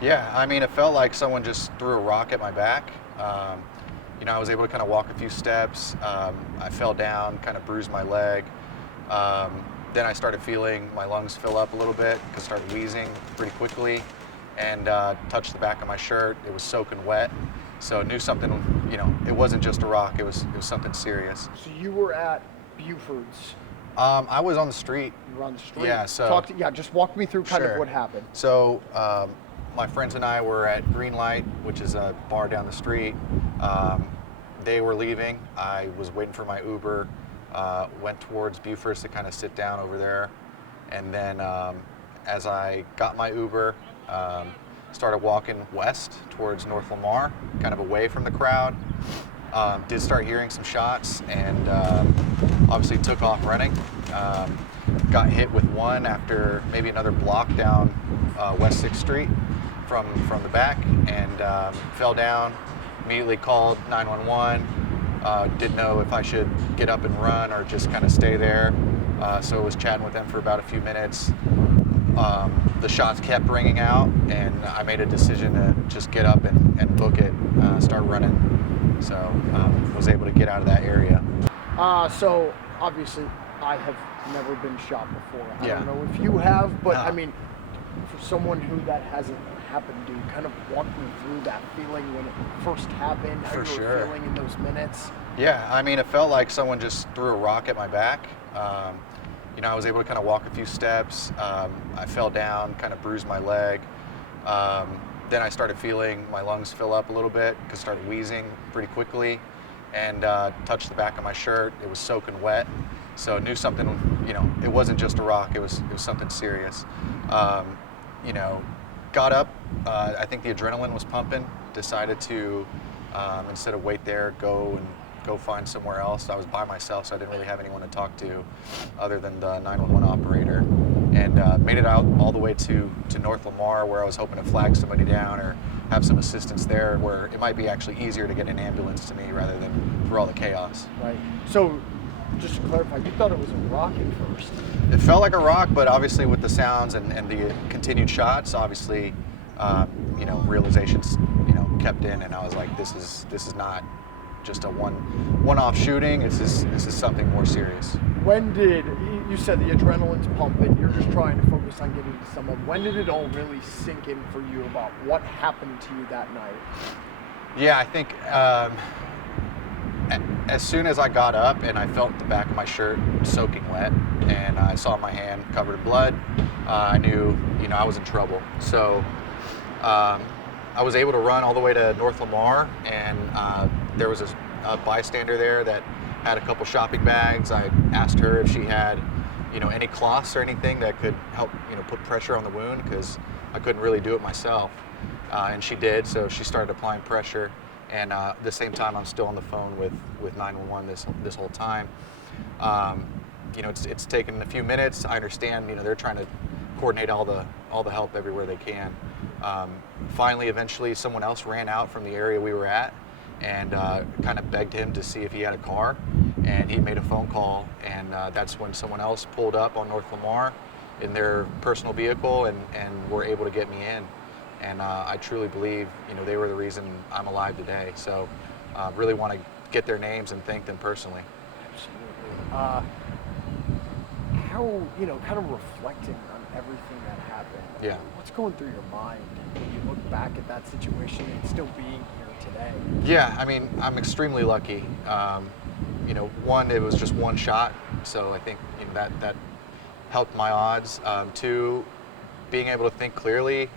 Yeah, I mean, it felt like someone just threw a rock at my back. I was able to kind of walk a few steps. I fell down, kind of bruised my leg. Then I started feeling my lungs fill up a little bit because I started wheezing pretty quickly and touched the back of my shirt. It was soaking wet. So I knew something, it wasn't just a rock, it was something serious. So you were at Buford's. I was on the street. You were on the street. Yeah, so just walk me through kind of Sure. what happened. So my friends and I were at Green Light, which is a bar down the street. They were leaving. I was waiting for my Uber. Went towards Buford's to kind of sit down over there, and then as I got my Uber, started walking west towards North Lamar, kind of away from the crowd. Did start hearing some shots, and obviously took off running. Got hit with one after maybe another block down West 6th Street from the back, and fell down. Immediately called 911. Didn't know if I should get up and run or just kind of stay there. So I was chatting with them for about a few minutes. The shots kept ringing out, and I made a decision to just get up and book it, start running. So was able to get out of that area. So obviously I have never been shot before. I Yeah. don't know if you have, but No. I mean, for someone who that hasn't happened to, kind of walk me through that feeling when it first happened, how For you sure. were feeling in those minutes. Yeah, I mean, it felt like someone just threw a rock at my back. I was able to kind of walk a few steps. I fell down, kind of bruised my leg. Then I started feeling my lungs fill up a little bit because I started wheezing pretty quickly, and touched the back of my shirt. It was soaking wet. So I knew something, it wasn't just a rock, it was something serious. Got up, I think the adrenaline was pumping, decided to, instead of wait there, go find somewhere else. I was by myself, so I didn't really have anyone to talk to other than the 911 operator, and made it out all the way to North Lamar, where I was hoping to flag somebody down or have some assistance there, where it might be actually easier to get an ambulance to me rather than through all the chaos. Right. So just to clarify, you thought it was a rock at first. It felt like a rock, but obviously with the sounds and the continued shots, obviously, realizations, kept in, and I was like, this is not just a one-off shooting. This is something more serious. When did, you said the adrenaline's pumping, you're just trying to focus on getting to someone. When did it all really sink in for you about what happened to you that night? Yeah, I think as soon as I got up and I felt the back of my shirt soaking wet, and I saw my hand covered in blood, I knew, I was in trouble. So I was able to run all the way to North Lamar, and there was a bystander there that had a couple shopping bags. I asked her if she had, any cloths or anything that could help, put pressure on the wound, because I couldn't really do it myself. And she did, so she started applying pressure. And at the same time, I'm still on the phone with 911 this whole time. It's taken a few minutes. I understand, they're trying to coordinate all the help everywhere they can. Finally, eventually, someone else ran out from the area we were at, and kind of begged him to see if he had a car. And he made a phone call, and that's when someone else pulled up on North Lamar in their personal vehicle and were able to get me in. And I truly believe, they were the reason I'm alive today. So really want to get their names and thank them personally. Absolutely. How, kind of reflecting on everything that happened. Yeah. What's going through your mind when you look back at that situation and still being here today? Yeah, I mean, I'm extremely lucky. One, it was just one shot, so I think that helped my odds. Two, being able to think clearly,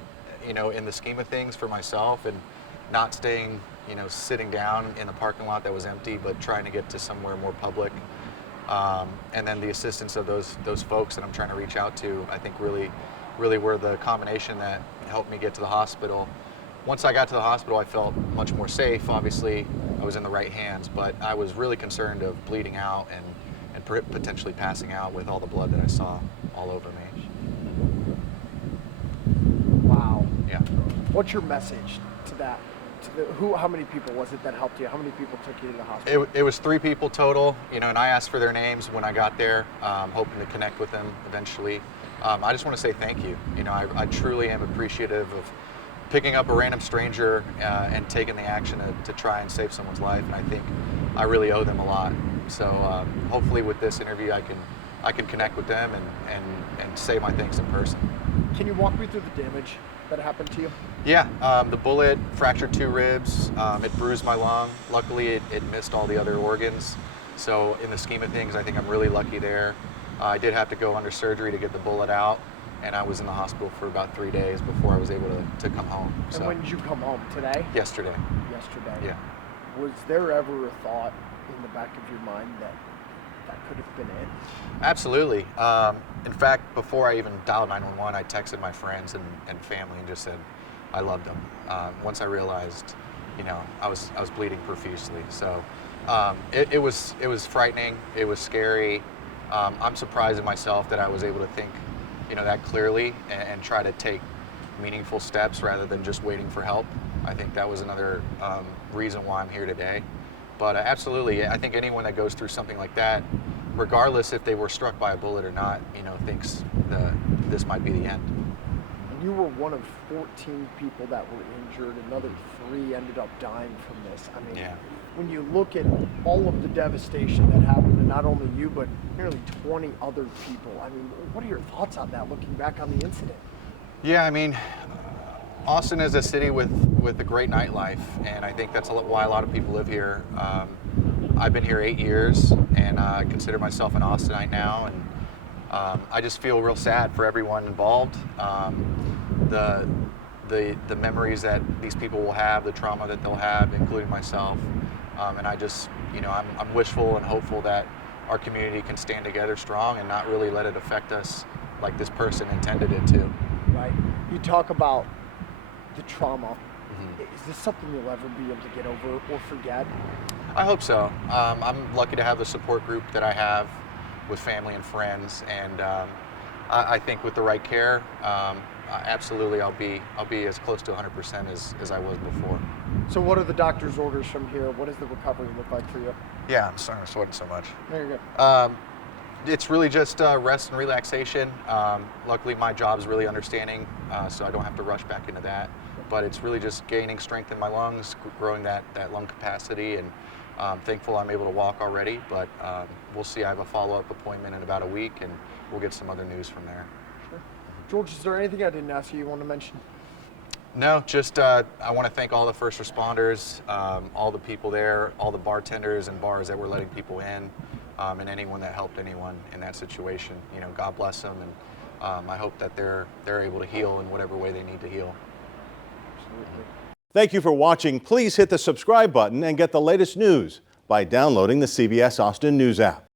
in the scheme of things for myself, and not staying, sitting down in the parking lot that was empty, but trying to get to somewhere more public. And then the assistance of those folks that I'm trying to reach out to, I think really were the combination that helped me get to the hospital. Once I got to the hospital, I felt much more safe. Obviously, I was in the right hands, but I was really concerned of bleeding out and potentially passing out with all the blood that I saw all over me. Wow. Yeah. What's your message to that? How many people was it that helped you? How many people took you to the hospital? It was 3 people total, and I asked for their names when I got there, hoping to connect with them eventually. I just want to say thank you. I truly am appreciative of picking up a random stranger and taking the action to try and save someone's life, and I think I really owe them a lot. So hopefully with this interview I can connect with them and say my thanks in person. Can you walk me through the damage that happened to you? Yeah, the bullet fractured 2 ribs. It bruised my lung. Luckily, it missed all the other organs. So in the scheme of things, I think I'm really lucky there. I did have to go under surgery to get the bullet out, and I was in the hospital for about 3 days before I was able to come home. And when did you come home? Today? Yesterday. Yesterday. Yeah. Was there ever a thought in the back of your mind that could have been it? Absolutely. In fact, before I even dialed 911, I texted my friends and family and just said I loved them. Once I realized, I was bleeding profusely. So it was frightening. It was scary. I'm surprised at myself that I was able to think, that clearly and try to take meaningful steps rather than just waiting for help. I think that was another reason why I'm here today. But absolutely, I think anyone that goes through something like that, regardless if they were struck by a bullet or not, thinks this might be the end. You were one of 14 people that were injured. Another 3 ended up dying from this. I mean, Yeah. When you look at all of the devastation that happened to not only you, but nearly 20 other people, I mean, what are your thoughts on that, looking back on the incident? Yeah, I mean, Austin is a city with a great nightlife, and I think that's why a lot of people live here. I've been here 8 years, and I consider myself an Austinite now, and I just feel real sad for everyone involved. The memories that these people will have, the trauma that they'll have, including myself, and I just, I'm wishful and hopeful that our community can stand together strong and not really let it affect us like this person intended it to. Right. You talk about the trauma. Mm-hmm. Is this something you'll ever be able to get over or forget? I hope so. I'm lucky to have the support group that I have with family and friends, and I think with the right care, absolutely I'll be as close to 100% as I was before. So what are the doctor's orders from here? What does the recovery look like for you? Yeah, I'm starting to sweat so much. There you go. It's really just rest and relaxation. Luckily, my job is really understanding, so I don't have to rush back into that. But it's really just gaining strength in my lungs, growing that lung capacity, and thankful I'm able to walk already. But we'll see. I have a follow-up appointment in about a week, and we'll get some other news from there. Sure. George, is there anything I didn't ask you want to mention? No, just I want to thank all the first responders, all the people there, all the bartenders and bars that were letting people in, and anyone that helped anyone in that situation. God bless them, and I hope that they're able to heal in whatever way they need to heal. Absolutely. Thank you for watching. Please hit the subscribe button and get the latest news by downloading the CBS Austin News app.